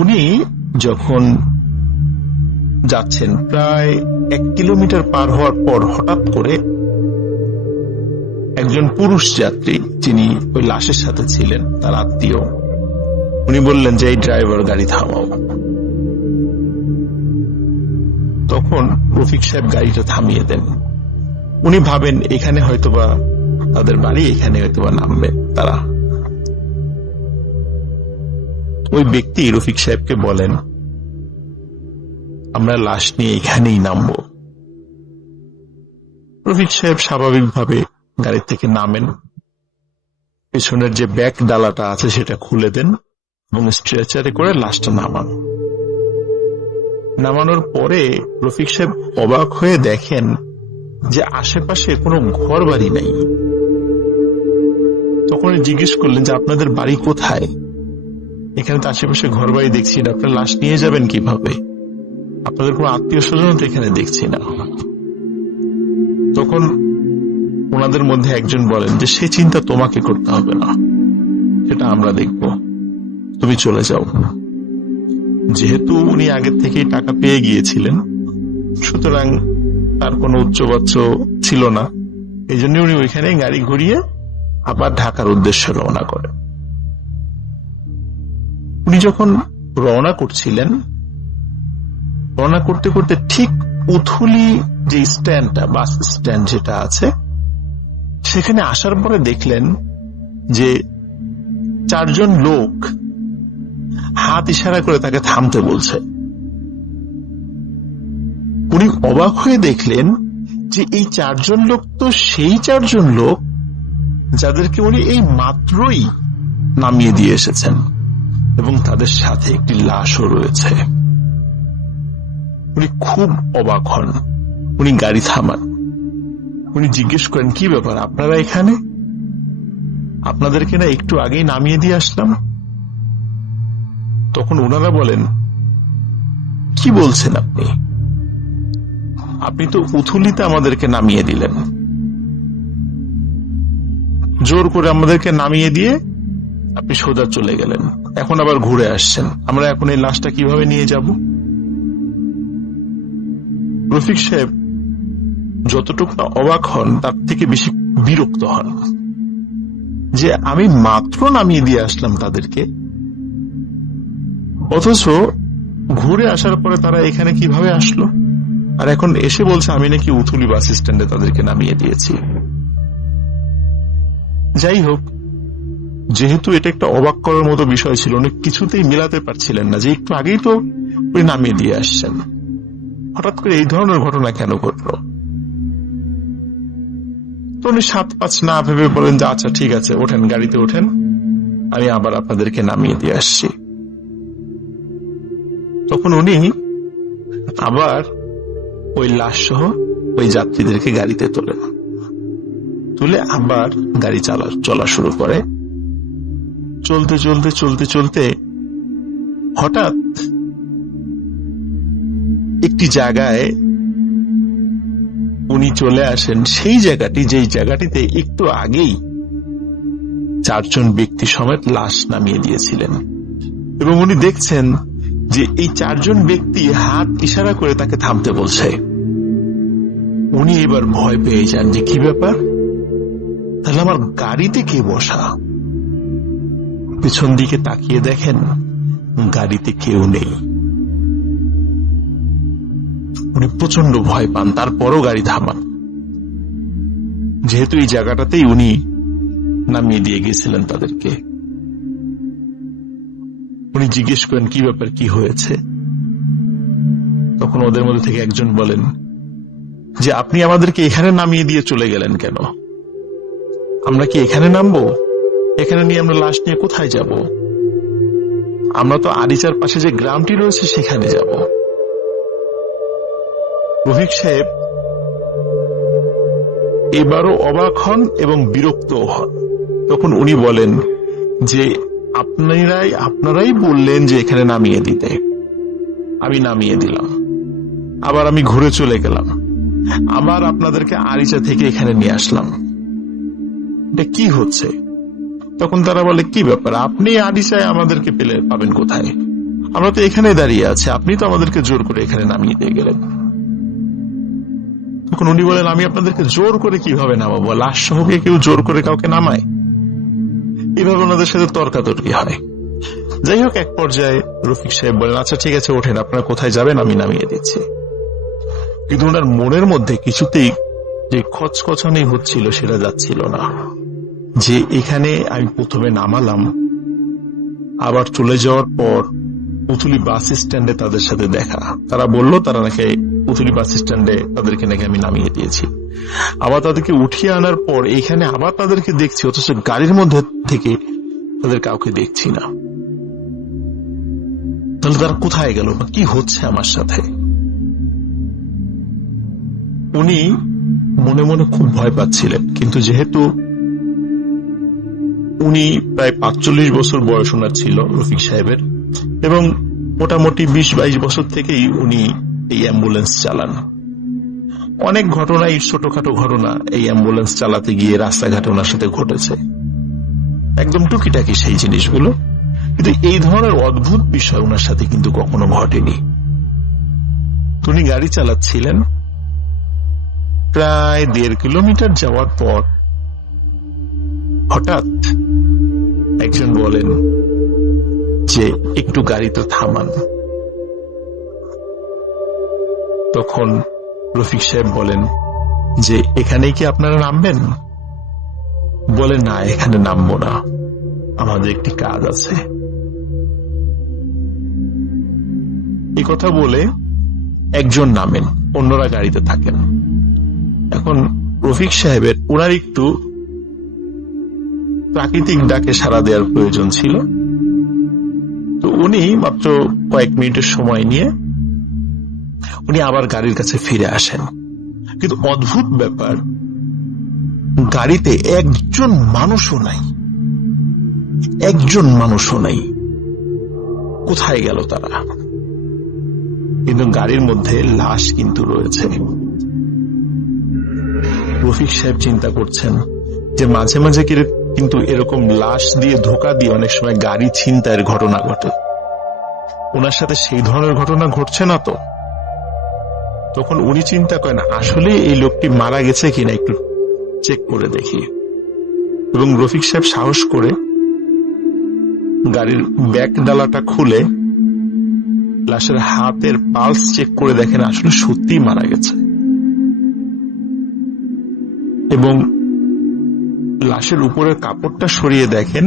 উনি যখন যাচ্ছেন প্রায় 1 কিলোমিটার পার হওয়ার পর হঠাৎ করে একজন পুরুষ যাত্রী, যিনি ওই লাশের সাথে ছিলেন, তার আত্মীয়, উনি বললেন যে এই ড্রাইভার গাড়ি থামাও। তখন রফিক সাহেব গাড়িটা থামিয়ে দেন। উনি ভাবেন এখানে হয়তোবা তাদের বাড়ি, এখানে হয়তোবা নামবে তারা। ওই ব্যক্তি রফিক সাহেবকে বলেন, আমরা লাশ নিয়ে এখানেই নামবো। রফিক সাহেব স্বাভাবিকভাবে গাড়ি থেকে নামেন, পেছনের যে ব্যাক ডালাটা আছে সেটা খুলে দেন এবং স্ট্রেচারে করে লাশটা নামান। নামানোর পরে রফিক সাহেব অবাক হয়ে দেখেন যে আশেপাশে কোনো ঘর বাড়ি নাই। তখন জিজ্ঞেস করলেন যে আপনাদের বাড়ি কোথায়? এখানে তো আশেপাশে ঘর বাড়ি দেখছি না, আপনার লাশ নিয়ে যাবেন কিভাবে? আপনাদের কোনো আত্মীয় স্বজন তো এখানে দেখছি না। তখন ওনাদের মধ্যে একজন বলেন যে সে চিন্তা তোমাকে করতে হবে না, সেটা আমরা দেখব, তুমি চলে যাও। যেহেতু উনি আগের থেকেই টাকা পেয়ে গিয়েছিলেন, সুতরাং তার কোনো উচ্চবাচ্য ছিল না, এই জন্য উনি ওইখানে গাড়ি ঘুরিয়ে আবার ঢাকার উদ্দেশ্যে রওনা করেন। উনি যখন রওনা করছিলেন, রওনা করতে করতে ঠিক উথুলি যে স্ট্যান্ডটা, বাস স্ট্যান্ড যেটা আছে, সেখানে আসার পরে দেখলেন যে 4 জন লোক হাত ইশারা করে তাকে থামতে বলছে। উনি অবাক হয়ে দেখলেন যে এই 4 জন লোক তো সেই 4 জন লোক যাদেরকে উনি এই মাত্রই নামিয়ে দিয়ে এসেছেন, এবং তাদের সাথে একটি লাশও রয়েছে। উনি খুব অবাক হন। উনি গাড়ি থামান, উনি জিজ্ঞেস করেন, কি ব্যাপার আপনারা এখানে? আপনাদেরকে না একটু আগেই নামিয়ে দিয়ে আসলাম। তখন ওনারা বলেন, কি বলছেন আপনি? আপনি তো উথুলিতে আমাদেরকে নামিয়ে দিলেন, জোর করে আমাদেরকে নামিয়ে দিয়ে আপনি সোজা চলে গেলেন, এখন আবার ঘুরে আসছেন, আমরা এখন এই লাশটা কিভাবে নিয়ে যাব? রফিক সাহেব যতটুকু না অবাক হন, তার থেকে বেশি বিরক্ত হন যে আমি মাত্র নামিয়ে দিয়ে আসলাম তাদেরকে, অথচ ঘুরে আসার পরে তারা এখানে কিভাবে আসলো, আর এখন এসে বলছে আমি নাকি উথুলি বাস স্ট্যান্ডে তাদেরকে নামিয়ে দিয়েছি। যাই হোক, যেহেতু এটা একটা অবাক করার মতো বিষয় ছিল, উনি কিছুতেই মিলাতে পারছিলেন না যে একটু আগেই তো উনি নামিয়ে দিয়ে আসছেন, হঠাৎ করে এই ধরনের ঘটনা কেন ঘটলো। তো উনি 7-5 না ভেবে বলেন যে আচ্ছা ঠিক আছে, ওঠেন, গাড়িতে ওঠেন, আমি আবার আপনাদেরকে নামিয়ে দিয়ে আসছি। তখন উনি আবার ওই লাশ সহ ওই যাত্রীদেরকে গাড়িতে তোলেন, তুলে আবার গাড়ি চলা শুরু করে। চলতে চলতে চলতে চলতে হঠাৎ একটি জায়গায় উনি চলে আসেন, সেই জায়গাটি যেই জায়গাটিতে একটু আগেই 4 জন ব্যক্তি সমেত লাশ নামিয়ে দিয়েছিলেন, এবং উনি দেখছেন যে এই 4 জন ব্যক্তি হাত ইশারা করে তাকে থামতে বলছে। উনি এবার ভয় পেয়ে যান যে কি ব্যাপার, তাহলে আমার গাড়িতে কে বসা? পিছন দিকে তাকিয়ে দেখেন গাড়িতে কেউ নেই। উনি প্রচন্ড ভয় পান, তারপরও গাড়ি থামান, যেহেতু এই জায়গাটাতেই উনি নামিয়ে দিয়ে গেছিলেন তাদেরকে। উনি জিজ্ঞেস করেন, কি ব্যাপার, কি হয়েছে? তখন ওদের মধ্যে থেকে একজন বলেন যে আপনি আমাদেরকে এখানে নামিয়ে দিয়ে চলে গেলেন কেন? আমরা কি এখানে নামবো? এখানে নিয়ে আমরা লাশ নিয়ে কোথায় যাব? আমরা তো আরিচার পাশে যে গ্রামটি রয়েছে সেখানে যাব। রফিক সাহেব এবারও অবাক হন এবং বিরক্ত হন। তখন উনি বলেন যে আপনারাই বললেন যে এখানে নামিয়ে দিতে, আমি নামিয়ে দিলাম, আবার আমি ঘুরে চলে গেলাম, আবার আপনাদেরকে আরিচা থেকে এখানে নিয়ে আসলাম, এটা কি হচ্ছে? তখন তারা বলে, কি ব্যাপার, আপনি আরিচায় আমাদেরকে পাবেন কোথায়? আমরা তো এখানে দাঁড়িয়ে আছি, আপনি তো আমাদেরকে জোর করে এখানে নামিয়ে দিয়ে গেলেন। তখন উনি বলেন, আমি আপনাদেরকে জোর করে কিভাবে নামাবো? লাশ সহকে কেউ জোর করে কাউকে নামায়? এইভাবে ওনাদের সাথে তর্কাতর্কি হয়। যাই হোক, এক পর্যায়ে রফিক সাহেব বলেন, আচ্ছা ঠিক আছে, ওঠেন, আপনারা কোথায় যাবেন আমি নামিয়ে দিচ্ছি। কিন্তু ওনার মনের মধ্যে কিছুতেই যে খচখচানি হচ্ছিল সেটা যাচ্ছিল না, যে এখানে আমি প্রথমে নামালাম, আবার চলে যাওয়ার পর পুতুলি বাস স্ট্যান্ডে তাদের সাথে দেখা। তারা বলল তারা নাকি পুতুলি বাস স্ট্যান্ডে তাদেরকে নাকি আমি নামিয়ে দিয়েছি। আবার তাদেরকে উঠিয়ে আনার পর এখানে আবার তাদেরকে দেখছি, অথচ গাড়ির মধ্যে থেকে তাদের কাউকে দেখছি না। তাহলে তারা কোথায় গেল বা কি হচ্ছে আমার সাথে? উনি মনে মনে খুব ভয় পাচ্ছিলেন, কিন্তু যেহেতু উনি প্রায় ৪৫ বছর বয়স ওনার ছিল রফিক সাহেবের, এবং মোটামুটি ২০-২২ বছর থেকেই উনি এই অ্যাম্বুলেন্স চালান। অনেক ঘটনাই, ছোটখাটো ঘটনা এই অ্যাম্বুলেন্স চালাতে গিয়ে রাস্তাঘাটে ওনার সাথে ঘটেছে, একদম টুকিটাকি সেই জিনিসগুলো। কিন্তু এই ধরনের অদ্ভুত বিষয় ওনার সাথে কিন্তু কখনো ঘটেনি। উনি গাড়ি চালাচ্ছিলেন, প্রায় ১.৫ কিলোমিটার যাওয়ার পর হঠাৎ একজন বলেন যে একটু গাড়িটা থামান। তখন রফিক সাহেব বলেন যে এখানেই কি আপনারা নামবেন? বলে না, এখানে নামবো না, আমাদের একটি কাজ আছে। এই কথা বলে একজন নামেন, অন্যরা গাড়িতে থাকেন। এখন রফিক সাহেবের ওনার একটু প্রাকৃতিক ডাকে সাড়া দেওয়ার প্রয়োজন ছিল, তো উনি মাত্র কয়েক মিনিটের সময় নিয়ে উনি আবার গাড়ির কাছে ফিরে আসেন। কিন্তু অদ্ভুত ব্যাপার, গাড়িতে একজন মানুষও নাই, একজন মানুষও নাই। কোথায় গেল তারা? কিন্তু গাড়ির মধ্যে লাশ কিন্তু রয়েছে। রফিক সাহেব চিন্তা করছেন যে মাঝে মাঝে কিন্তু এরকম লাশ দিয়ে ধোকা দিয়ে অনেক সময় গাড়ি ছিনতাইয়ের ঘটনা ঘটে, ওনার সাথে সেই ধরনের ঘটনা ঘটছে না তো? তখন উনি চিন্তা করেন আসলে এই লোকটি মারা গেছে কিনা একটু চেক করে দেখি। এবং রফিক সাহেব সাহস করে গাড়ির ব্যাক ডালাটা খুলে লাশের হাতের পালস চেক করে দেখেন আসলে সত্যিই মারা গেছে। এবং লাশের উপরের কাপড়টা সরিয়ে দেখেন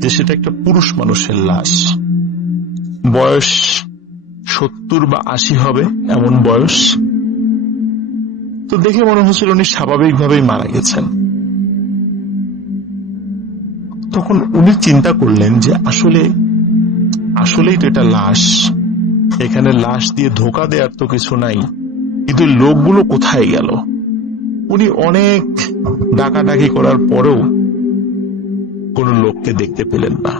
যে সেটা একটা পুরুষ মানুষের লাশ, বয়স ৭০ বা ৮০ হবে এমন বয়স। তো দেখে মনে হচ্ছিল উনি স্বাভাবিকভাবেই মারা গেছেন। তখন উনি চিন্তা করলেন যে আসলেই তো এটা লাশ, এখানে লাশ দিয়ে ধোকা দেওয়ার তো কিছু নাই, কিন্তু লোকগুলো কোথায় গেল? উনি অনেক ডাকাডাকি করার পরেও কোন লোককে দেখতে পেলেন না।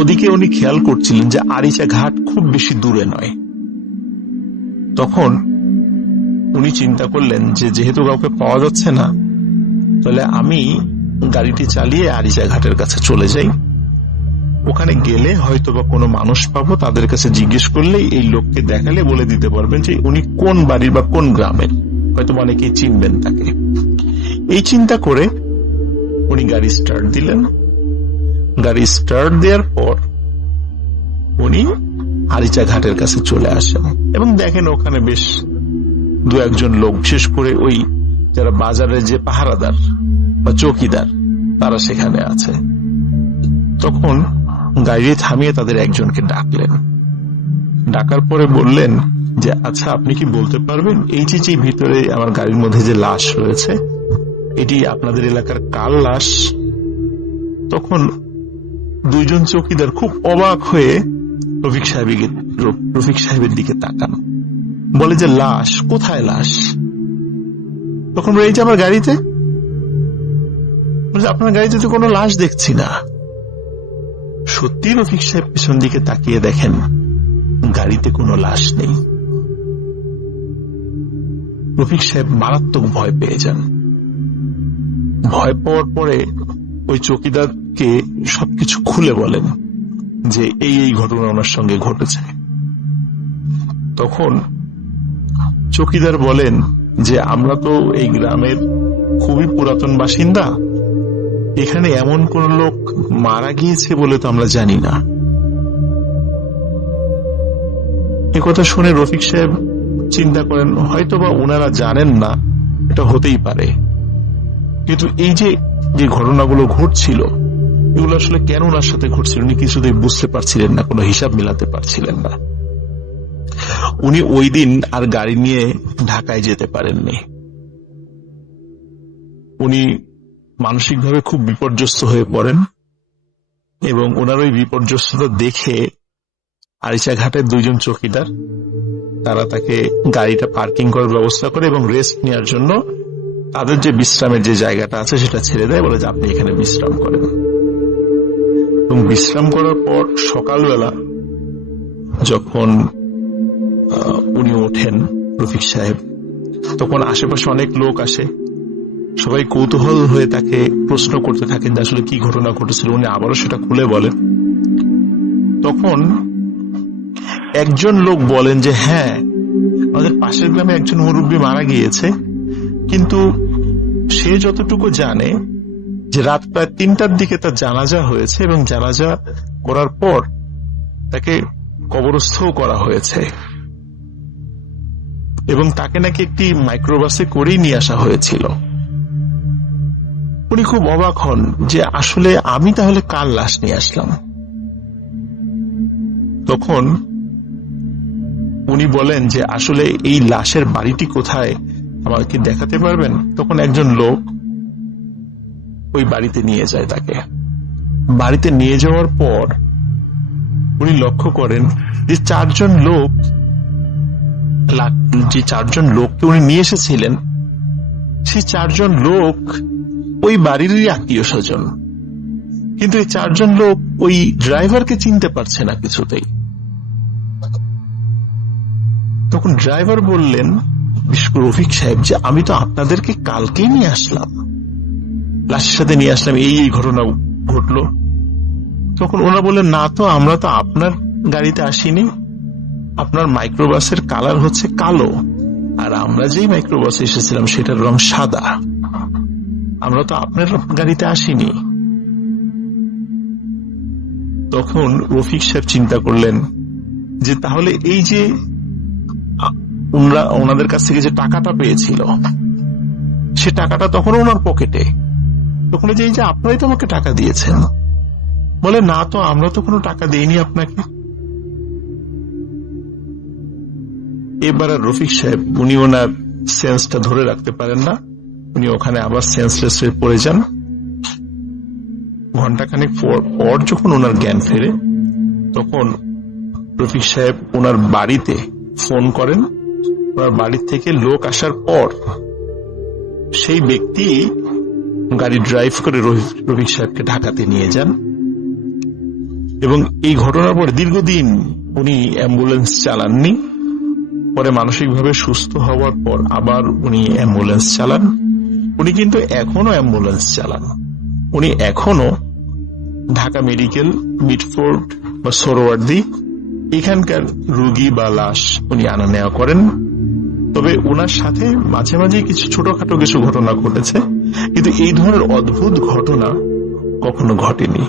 ওদিকে উনি খেয়াল করছিলেন যে আরিচা ঘাট খুব বেশি দূরে নয়। তখন উনি চিন্তা করলেন যে যেহেতু কাউকে পাওয়া যাচ্ছে না, তাহলে আমি গাড়িটি চালিয়ে আরিচা ঘাটের কাছে চলে যাই। ওখানে গেলে হয়তো বা কোনো মানুষ পাবো, তাদের কাছে জিজ্ঞেস করলে এই লোককে দেখালে বলে দিতে পারবেন যে উনি কোন বাড়ির বা কোন গ্রামের, হয়তো অনেকেই চিনবেন তাকে। এই চিন্তা করে উনি গাড়ি স্টার্ট দিলেন। গাড়ি স্টার্ট দেওয়ার পর উনি আরিচা ঘাটের কাছে চলে আসেন এবং দেখেন ওখানে বেশ ২-১ লোক, বিশেষ করে ওই যারা বাজারের যে পাহারাদার বা চৌকিদার, তারা সেখানে আছে। তখন গাড়ি থামিয়ে তাদের একজনকে ডাকলেন। ডাকার পরে বললেন যে আচ্ছা, আপনি কি বলতে পারবেন এই যে ভিতরে আমার গাড়ির মধ্যে যে লাশ রয়েছে, এটি আপনাদের এলাকার কার লাশ? তখন ২ চৌকিদার খুব অবাক হয়ে রফিক সাহেবের দিকে তাকান, বলে যে লাশ কোথায়? লাশ? তখন এই যে আমার গাড়িতে। আপনার গাড়িতে তো কোনো লাশ দেখছি না। সত্যি রফিক সাহেব পেছন দিকে তাকিয়ে দেখেন গাড়িতে কোনো লাশ নেই। রফিক সাহেব মারাত্মক ভয় পেয়ে যান। ভয় পাওয়ার পরে ওই চৌকিদারকে সবকিছু খুলে বলেন যে এই ঘটনা ওনার সঙ্গে ঘটেছে। তখন চৌকিদার বলেন যে আমরা তো এই গ্রামের খুবই পুরাতন বাসিন্দা, এখানে এমন কোন লোক মারা গিয়েছে বলে তো আমরা জানি না। কথা শুনে রফিক সাহেব চিন্তা করেন হয়তোবা ওনারা জানেন না, এটা হতেই পারে, কিন্তু এই যে যে ঘটনাগুলো ঘটছিল এগুলো আসলে কেন ওনার সাথে ঘটছিল উনি কিছুতেই বুঝতে পারছিলেন না, কোনো হিসাব মিলাতে পারছিলেন না। উনি ওই দিন আর গাড়ি নিয়ে ঢাকায় যেতে পারেননি। উনি মানসিকভাবে খুব বিপর্যস্ত হয়ে পড়েন এবং ওনার ওই বিপর্যস্ততা দেখে আরিচাঘাটের দুইজন চৌকিদার তারা তাকে গাড়িটা পার্কিং করার ব্যবস্থা করে এবং রেস্ট নেওয়ার জন্য তাদের যে বিশ্রামের যে জায়গাটা আছে সেটা ছেড়ে দেয়, বলে যে আপনি এখানে বিশ্রাম করেন। এবং বিশ্রাম করার পর সকালবেলা যখন উনি ওঠেন রফিক সাহেব, তখন আশেপাশে অনেক লোক আসে, সবাই কৌতূহল হয়ে তাকে প্রশ্ন করতে থাকেন যে আসলে কি ঘটনা ঘটেছিল। উনি আবারও সেটা খুলে বলেন। তখন একজন লোক বলেন যে হ্যাঁ, আমাদের পাশের গ্রামে একজন মুরব্বী মারা গিয়েছে, কিন্তু সে যতটুকু জানে যে রাত প্রায় 3টার দিকে তার জানাজা হয়েছে এবং জানাজা করার পর তাকে কবরস্থও করা হয়েছে এবং তাকে নাকি একটি মাইক্রোবাসে করেই নিয়ে আসা হয়েছিল। উনি খুব অবাক হন যে আসলে আমি তাহলে কার লাশ নিয়ে আসলাম। তখন উনি বলেন যে আসলে এই লাশের বাড়িটি কোথায় আমাকে দেখাতে পারবেন? তখন একজন লোক ওই বাড়িতে নিয়ে যায় তাকে। বাড়িতে নিয়ে যাওয়ার পর উনি লক্ষ্য করেন যে যে চারজন লোককে উনি নিয়ে এসেছিলেন সেই 4 জন লোক ওই বাড়িরই আত্মীয় স্বজন, কিন্তু এই 4 জন লোক ওই ড্রাইভারকে চিনতে পারছে না কিছুতেই। তখন ড্রাইভার বললেন রফিক সাহেব যে আমি তো আপনাদেরকে কালকেই নিয়ে আসলাম, লাশের সাথে নিয়ে আসলাম, এই ঘটনা ঘটলো। তখন ওরা বললেন না তো, আমরা তো আপনার গাড়িতে আসিনি, আপনার মাইক্রোবাসের কালার হচ্ছে কালো আর আমরা যেই মাইক্রোবাসে এসেছিলাম সেটার রং সাদা, আমরা তো আপনার গাড়িতে আসিনি। তখন রফিক সাহেব চিন্তা করলেন যে তাহলে এই যে ওনাদের কাছ থেকে যে টাকাটা পেয়েছিল সে টাকাটা তখন ওনার পকেটে। তখন যে এই যে আপনারাই তো আমাকে টাকা দিয়েছেন, বলে না তো, আমরা তো কোনো টাকা দেইনি আপনাকে। এবার আর রফিক সাহেব উনি ওনার সেন্সটা ধরে রাখতে পারেন না, উনি ওখানে আবার সেন্সলেস হয়ে পড়ে যান। ঘন্টাখানেক পর যখন ওনার জ্ঞান ফেরে তখন রফিক সাহেব ওনার বাড়িতে ফোন করেন। ওনার বাড়ি থেকে লোক আসার পর সেই ব্যক্তি গাড়ি ড্রাইভ করে রফিক সাহেবকে ঢাকাতে নিয়ে যান এবং এই ঘটনার পর দীর্ঘদিন উনি অ্যাম্বুলেন্স চালাননি। পরে মানসিকভাবে সুস্থ হওয়ার পর আবার উনি অ্যাম্বুলেন্স চালান। উনি কিন্তু এখনো অ্যাম্বুলেন্স চালান। উনি এখনো ঢাকা মেডিকেল, মিটফোর্ড বা সোহরাওয়ার্দী এখানকার রোগী বা লাশ উনি আনা নেওয়া করেন। তবে ওনার সাথে মাঝে মাঝে কিছু ছোটখাটো কিছু ঘটনা ঘটেছে, কিন্তু এই ধরনের অদ্ভুত ঘটনা কখনো ঘটেনি।